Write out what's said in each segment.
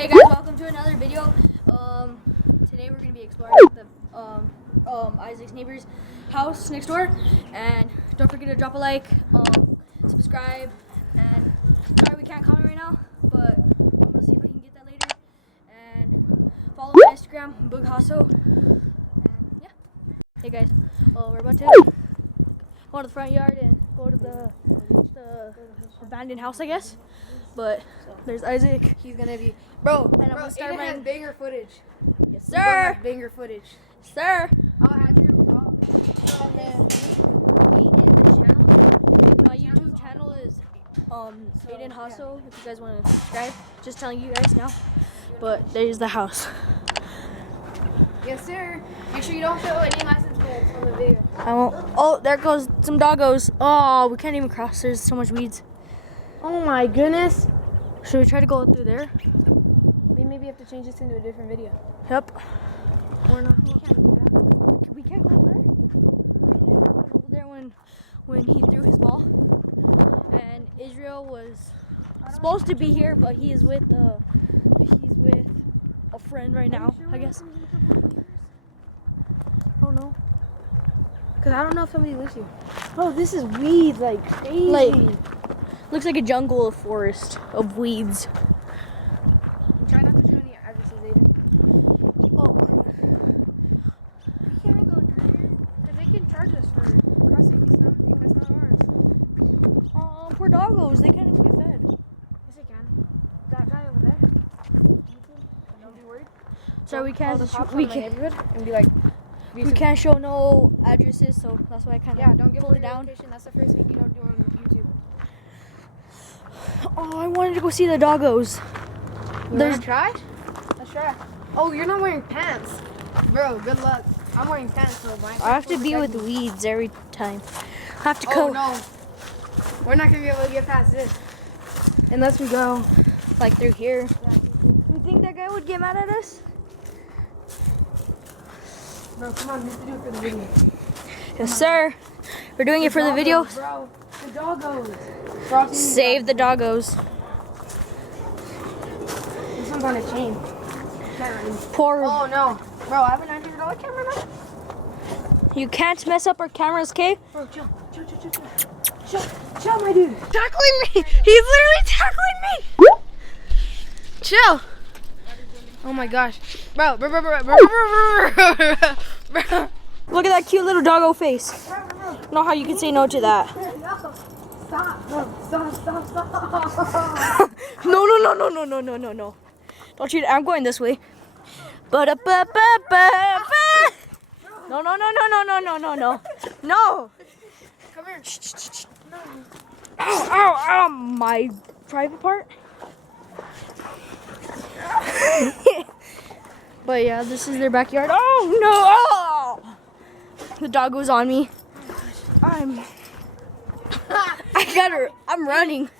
Hey guys, welcome to another video. Today we're gonna be exploring the Isaac's neighbor's house next door, and don't forget to drop a like, subscribe, and sorry we can't comment right now, but we'll see if we can get that later. And follow my Instagram, Bughasso. And yeah. Hey guys, we're about to go to the front yard and go to the abandoned house, I guess. But there's Isaac. He's gonna be bro. Aiden has banger footage. Yes, sir. Banger footage, Sir. I'll add your My YouTube channel is Aiden Hasso. If you guys want to subscribe, just telling you guys now. But there's the house. Yes, sir. Make sure you don't show any license plates on the video. I won't. Oh, there goes some doggos. Oh, we can't even cross. There's so much weeds. Oh my goodness. Should we try to go through there? We maybe have to change this into a different video. Yep. Or not. We can't do that. We can't go there. There when he threw his ball, and Israel was supposed to be here, but he's with a friend right now, I guess. I don't know. Cause I don't know if somebody lives here. Oh, this is weeds like crazy. Like, looks like a jungle of forest of weeds. Try not to show any addresses, Aiden. We can't go through here. Cause they can charge us for crossing something that's not ours. Poor doggos, they can't even get fed. Yes, they can. That guy over there. So we can't. We can neighborhood and be like. We can't show no addresses, so that's why I kind of don't give pulled away it your down. location. That's the first thing you don't do on YouTube. Oh, I wanted to go see the doggos. There's trash. Let's try. Oh, you're not wearing pants, bro. Good luck. I'm wearing pants, so I have to be with weeds every time. I have to go Oh no, we're not gonna be able to get past this unless we go like through here. You think that guy would get mad at us? Bro, come on, we have to do it for the video. Yes, sir. We're doing it for the video. Bro, the doggos. Bro, Save the doggos. This one's on a chain. Poor. Oh no, bro, I have a $900 camera now. You can't mess up our cameras, okay? Bro, chill, my dude. Tackling me. He's literally tackling me. Chill. Oh my gosh, bro. Look at that cute little doggo face. Know how you can say no to that. Stop, bro. Stop. No. Don't you? I'm going this way. No. No. Come here. Ow, my private part. But yeah, this is their backyard. Oh no! Oh! The dog was on me. I'm running.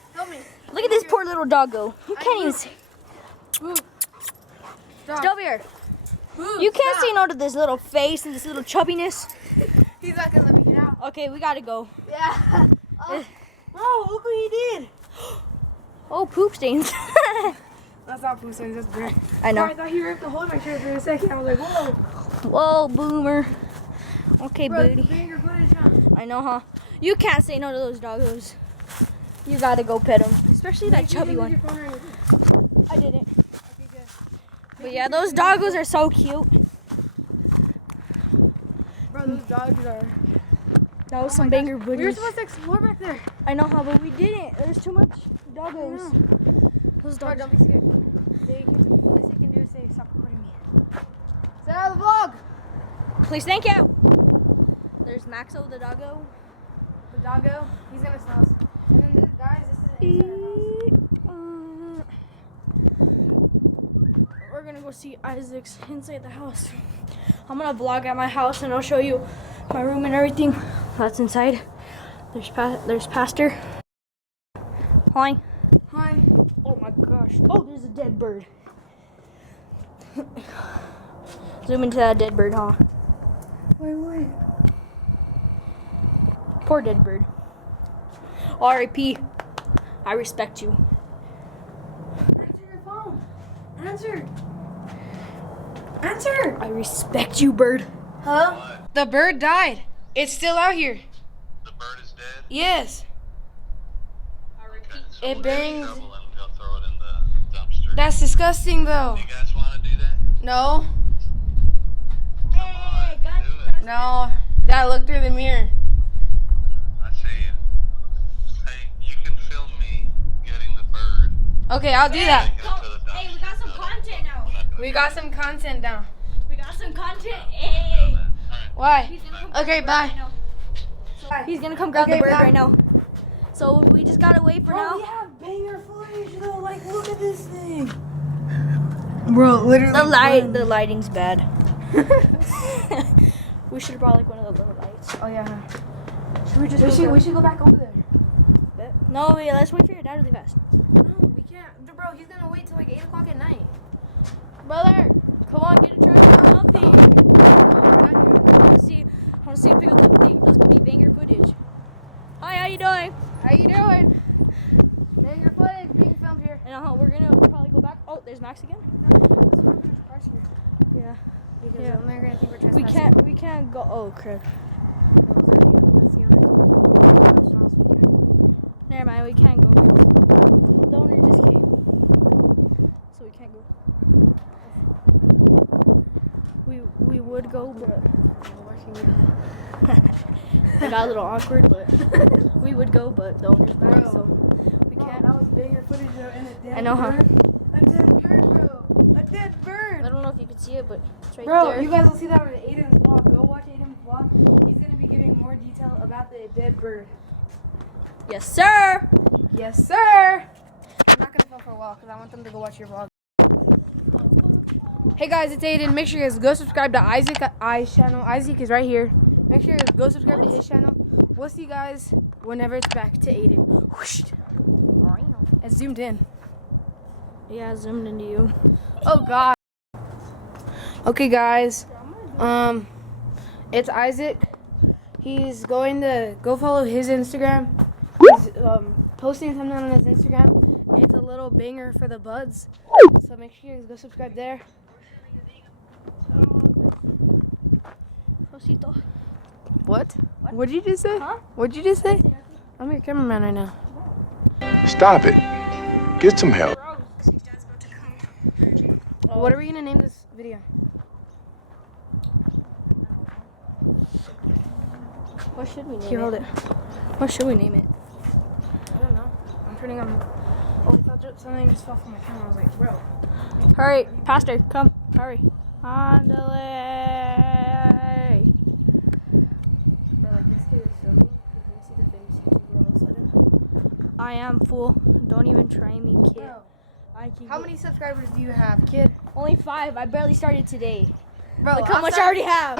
Look at this poor little doggo. You can't even see. Stay over here. You can't say no to this little face and this little chubbiness. He's not gonna let me get out. Okay, we gotta go. Yeah. Oh, look what he did. Oh, poop stains. That's not poop stains, that's bread. I know. Bro, I thought he ripped the hole in my shirt for a second. I was like, whoa. Whoa, boomer. Okay, Bro, booty. banger footage, huh? I know, huh? You can't say no to those doggos. You gotta go pet them, especially that chubby one. I didn't. Okay, good. But yeah, those doggos are so cute. Bro, those dogs are. That was some banger We were booties. supposed to explore back there. I know, huh? But we didn't. There's too much doggos. Those Bro, dogs. don't be scared. Least they can do is say, stop recording me. Stay out of the vlog. Please, thank you. There's Maxo the doggo. The doggo, he's gonna smell us. And then this, guys, this is inside our house. We're gonna go see Isaac's inside the house. I'm gonna vlog at my house and I'll show you my room and everything. That's inside. There's Pastor. Hi. Hi. Oh my gosh. Oh, there's a dead bird. Zoom into that dead bird, huh? Wait. Poor dead bird. R.I.P. I respect you. Answer your phone. Answer. Answer. I respect you, bird. Hello? What? The bird died. It's still out here. The bird is dead? Yes. Okay, so It we'll get a bangs. shovel and go throw it in the dumpster. That's disgusting, though. You guys want to do that? No. Come on, do it. No. Dad, look through the mirror. I see you. Hey, you can film me getting the bird. Okay, I'll do that. Taking it to the dumpster. Hey, we got some content now. We're not doing We got some content down. We got some content. that. Hey. All right. Why? He's gonna come Okay, grab the bird bye. right now. He's gonna come grab Okay, the bird bye. right now. So we just gotta wait for now. have banger footage, though. Like, look at this thing. Bro, literally. The lighting's bad. We should have brought like one of the low lights. Oh, yeah. Should we just? We should go back over there. No, wait, let's wait for your dad really fast. We can't. Bro, he's gonna wait till like 8 o'clock at night. Brother, come on, get a drink or something. I wanna see if we got those could be banger footage. Hi, how you doing? How you doing? Banger footage being filmed here. And we're gonna probably go back. Oh, there's Max again. Yeah. Because Yeah. I'm not gonna think we're We trespassing. can't go. Oh crap. Never mind, we can't go. The owner just came, so we can't go. We would go, but it got a little awkward. But we would go, but the owner's back, so we can't. That was banger footage though, and a dead I know, huh? bird. A dead bird, bro. A dead bird. I don't know if you can see it, but it's right Bro, there. you guys will see that on Aiden's vlog. Go watch Aiden's vlog. He's gonna be giving more detail about the dead bird. Yes, sir. Yes, sir. I'm not gonna film for a while because I want them to go watch your vlog. Hey guys, it's Aiden. Make sure you guys go subscribe to Isaac's channel. Isaac is right here. Make sure you guys go subscribe to his channel. We'll see you guys whenever it's back to Aiden. Whoosh. It's zoomed in. Yeah, I zoomed into you. Oh God. Okay, guys. It's Isaac. He's going to go follow his Instagram. He's posting something on his Instagram. It's a little banger for the buds. So make sure you go subscribe there. Cosito. What? What'd you just say? Huh? What'd you just say? I'm your cameraman right now. Stop it. Get some help. What are we gonna name this video? What should we name Here, hold it? it. What should we name it? I don't know. I'm putting on. Something just fell from my camera. I was like, bro. Hurry, Pastor, come, hurry. On the way. I am fool. Don't even try me, kid. I can How get- many subscribers do you have, kid? Only 5. I barely started today. Bro, Look how much I already have.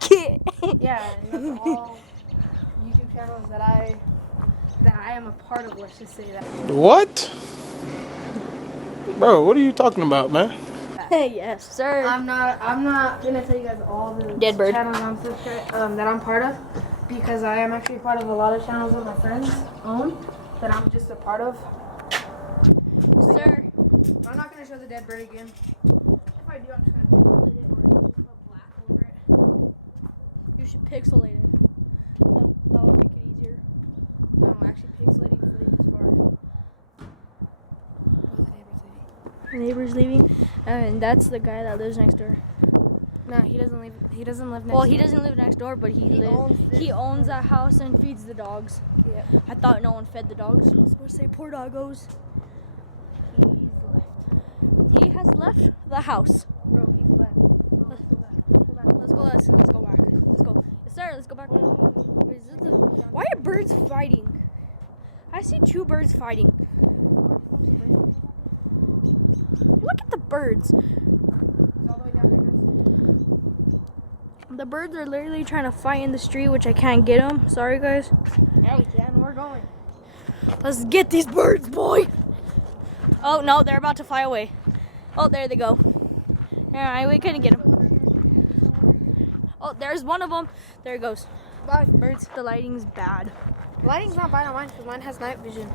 Kid. Yeah, and it's all YouTube channels that I am a part of. Let's just say that. What? Bro, what are you talking about, man? Yes, sir. I'm not gonna tell you guys all the Dead bird. channels that I'm part of, because I am actually part of a lot of channels that my friends own that I'm just a part of. Sir. I'm not gonna show the dead bird again. If I do, I'm just gonna pixelate it or just put black over it. You should pixelate it. That would make it easier. No, I'm actually pixelating footage is hard. Neighbor's leaving, and that's the guy that lives next door. No, he doesn't live. He doesn't live next. Well, he door. doesn't live next door, but he owns that house and feeds the dogs. Yeah. I thought no one fed the dogs. I was supposed to say poor doggos. He has left the house. Bro, he's left. Bro, let's go back. Let's go back. Let's go back. Let's go. Yes, sir. Let's go back. Why are birds fighting? I see 2 birds fighting. Look at the birds. The birds are literally trying to fight in the street, which I can't get them. Sorry, guys. Yeah, we can. We're going. Let's get these birds, boy. Oh, no, they're about to fly away. Oh, there they go. Alright, we couldn't get them. Oh, there's one of them. There it goes. Bye, birds. The lighting's bad. Lighting's not bad on mine because mine has night vision.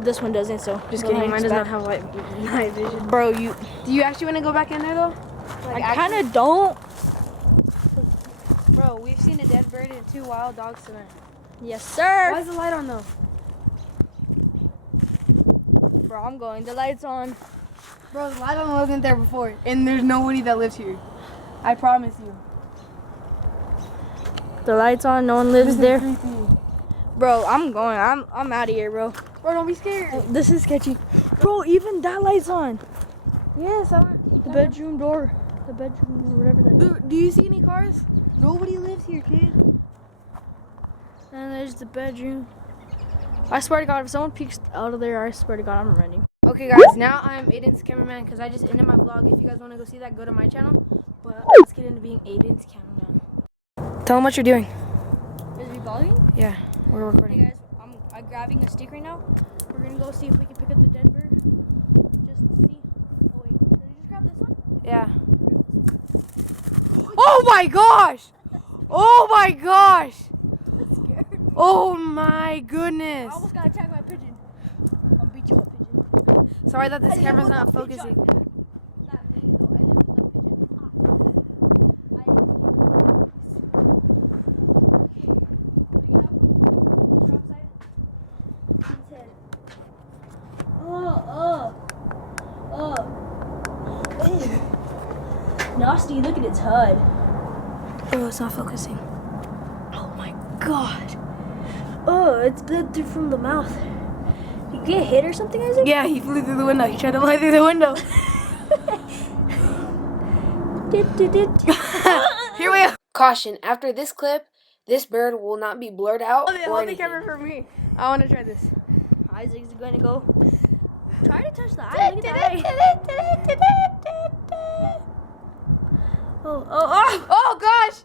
This one doesn't, so. Just the kidding, mine lighting's does not bad. have night vision. Bro, Do you actually want to go back in there though? Like I kind of don't. Bro, we've seen a dead bird and 2 wild dogs tonight. Yes, sir. Why is the light on though? Bro, I'm going. The light's on. Bro, the light on wasn't there before, and there's nobody that lives here. I promise you. The light's on. No one lives there. Bro, I'm going. I'm out of here, bro. Bro, don't be scared. This is sketchy. Bro, even that light's on. Yes, The bedroom door. The bedroom. do you see any cars? Nobody lives here, kid. And there's the bedroom. I swear to God, if someone peeks out of there, I swear to God, I'm running. Okay, guys, now I'm Aiden's cameraman because I just ended my vlog. If you guys want to go see that, go to my channel. But let's get into being Aiden's cameraman. Tell them what you're doing. Is he vlogging? Yeah, we're recording. Hey guys, I'm grabbing a stick right now. We're gonna go see if we can pick up the dead bird. Just to see. Oh wait, can you just grab this one? Yeah. Oh my gosh! Oh my gosh! Oh my goodness! I almost got attacked by a pigeon. I'll beat you with a pigeon. Sorry that this camera's not focusing. Nasty, look at its HUD. Oh, it's not focusing. Oh my god. Oh, it's bled through from the mouth. You get hit or something, Isaac? Yeah, he flew through the window. He tried to fly through the window. Here we go. Caution, after this clip, this bird will not be blurred out. Hold the camera for me. I want to try this. Isaac's going to go. Try to touch the eye. Look at the eye. Oh gosh!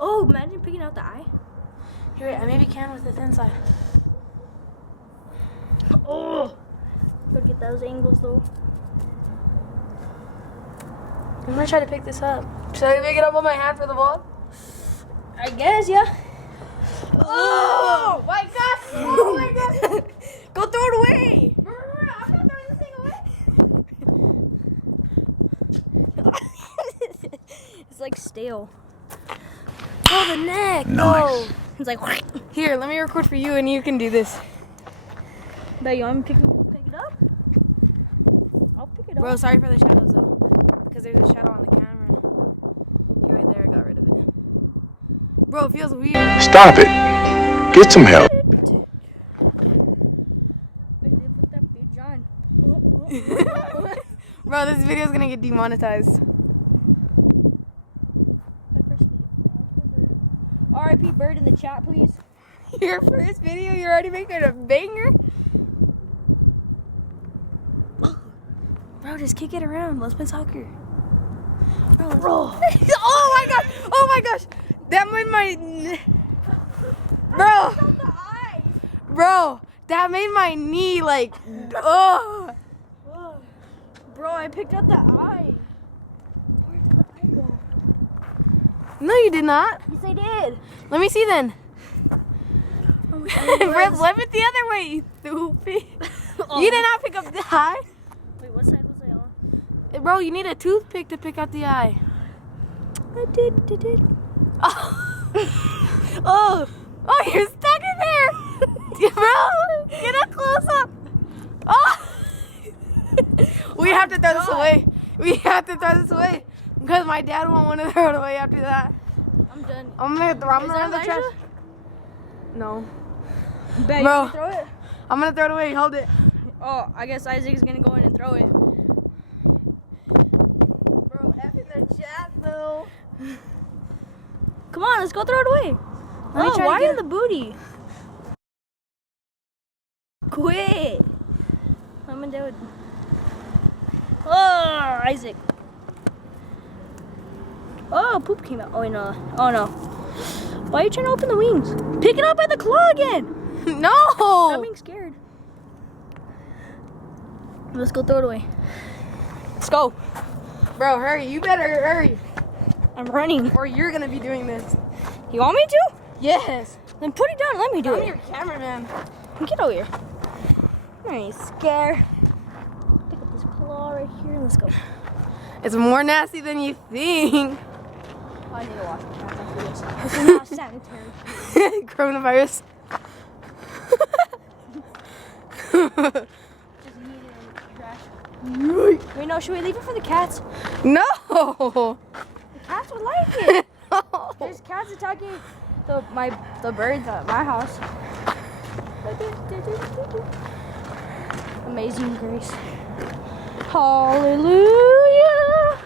Oh, imagine picking out the eye. Here, I maybe can with the thin side. Oh, look at those angles though. I'm gonna try to pick this up. Should I pick it up on my hand for the vlog? I guess, yeah. Oh my gosh! Oh my gosh! Go throw it away. I'm not throwing this thing away. It's like stale. Oh, the neck. Nice. It's like. Here, let me record for you, and you can do this. But you want me to pick it up? I'll pick it up. Bro, sorry for the shadows though, because there's a shadow on the camera. Here, right there, I got rid of it. Bro, it feels weird. Stop it. Get some help. Bro, this video's gonna get demonetized. R.I.P. Bird in the chat, please. Your first video, you're already making a banger? Bro, just kick it around. Let's play soccer. Bro, let's oh my gosh! Oh my gosh! That made my... Bro, that made my knee like... Oh! Bro, I picked up the eye. No, you did not. Yes, I did. Let me see then. Bro, flip it the other way, you stupid. You did not pick up the eye. Wait, what side was I on? Bro, you need a toothpick to pick out the eye. I did. Oh. Oh, you're stuck in there. Bro, get a close up. Oh. We have to throw this away. We have to throw this away. Because my dad won't want to throw it away after that. I'm done. I'm gonna run the trash. No. Bet Bro. you throw it? I'm gonna throw it away. Hold it. Oh, I guess Isaac's gonna go in and throw it. Bro, F in the chat though. Come on, let's go throw it away. Let me try to why get in the booty. Quit. I'm gonna do it. Oh, Isaac. Oh, poop came out. Oh, wait, no. Oh, no. Why are you trying to open the wings? Pick it up by the claw again. No. I'm being scared. Let's go throw it away. Let's go. Bro, hurry. You better hurry. I'm running. Or you're gonna be doing this. You want me to? Yes. Then put it down. Let me do I'm it. your cameraman. Get over here. I'm really scared. Look at this claw right here. Let's go. It's more nasty than you think. I need to wash my hands after this. This is not sanitary. Coronavirus. Just eat it in the trash. Wait, no. Should we leave it for the cats? No. The cats would like it. There's cats attacking the birds at my house. Amazing grace. Hallelujah.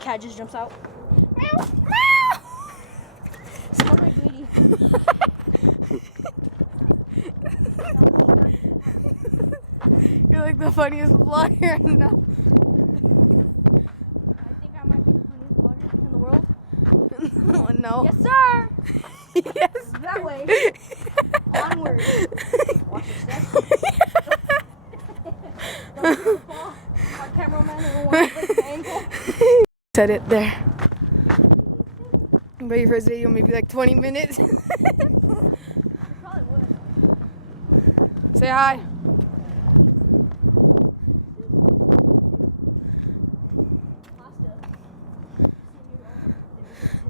Cat just jumps out. Meow, meow. Sorry, sweetie. You're like the funniest vlogger right now. I think I might be the funniest vlogger in the world. No. Yes, sir. Yes. That way. Onward. Watch your step. Don't fall. Our cameraman doesn't want to break the ankle. Said it there. But your first video maybe like 20 minutes. Probably would. Say hi.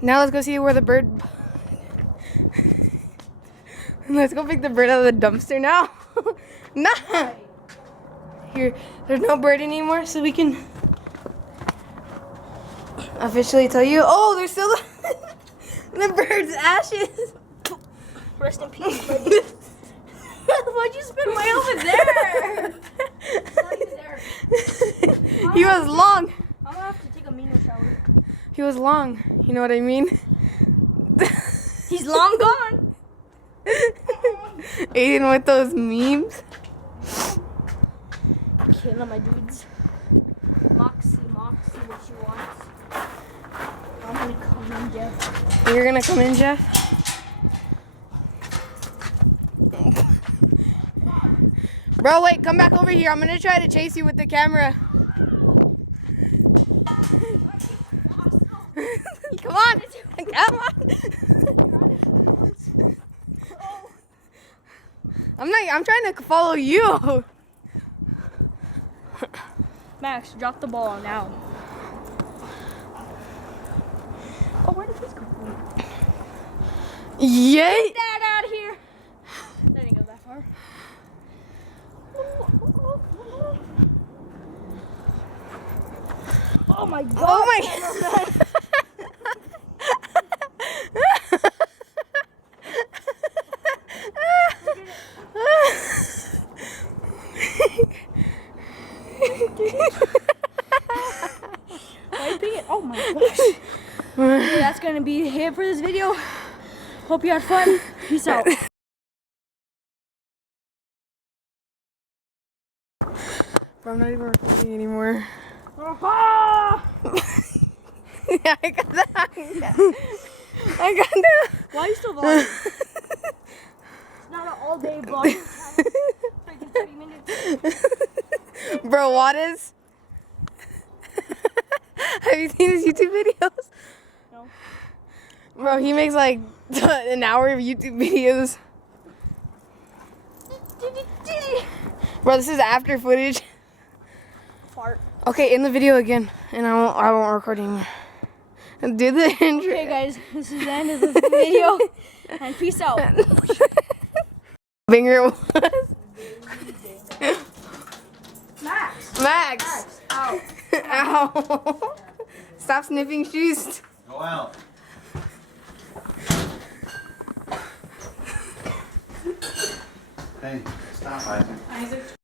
Now let's go see where the bird. Let's go pick the bird out of the dumpster now. Nah. Here, there's no bird anymore, so we can officially tell you. Oh, there's still the bird's ashes. Rest in peace, buddy. Why'd you spin way over there? It's not even there. He was long. I'm gonna have to take a meaner shower. He was long. You know what I mean? He's long gone. Aiden with those memes. Killing my dudes. Moxie, what you want? I'm gonna come in, Jeff. You're gonna come in, Jeff? Bro, wait, come back over here. I'm gonna try to chase you with the camera. Come on. Come on. I'm trying to follow you. Max, drop the ball now. Oh, where did this come from? Yay. Get that out of here. Didn't go that far. Oh my god. Oh my. Wiping it. Oh my gosh. Okay, that's gonna be it for this video. Hope you had fun. Peace out. Bro, I'm not even recording anymore. Yeah, I got that. I got that. Why are you still vlogging? It's not an all-day vlog. Freaking 30 minutes. Bro, what is? Have you seen his YouTube videos? No. Bro, he makes like an hour of YouTube videos. Bro, this is after footage. Fart. Okay, in the video again, and I won't record anymore. Do the intro. Okay, guys, this is the end of the video, and peace out. Banger it was. Max. Ow. Ow. Stop sniffing shoes. Go out. Hey, stop, Isaac.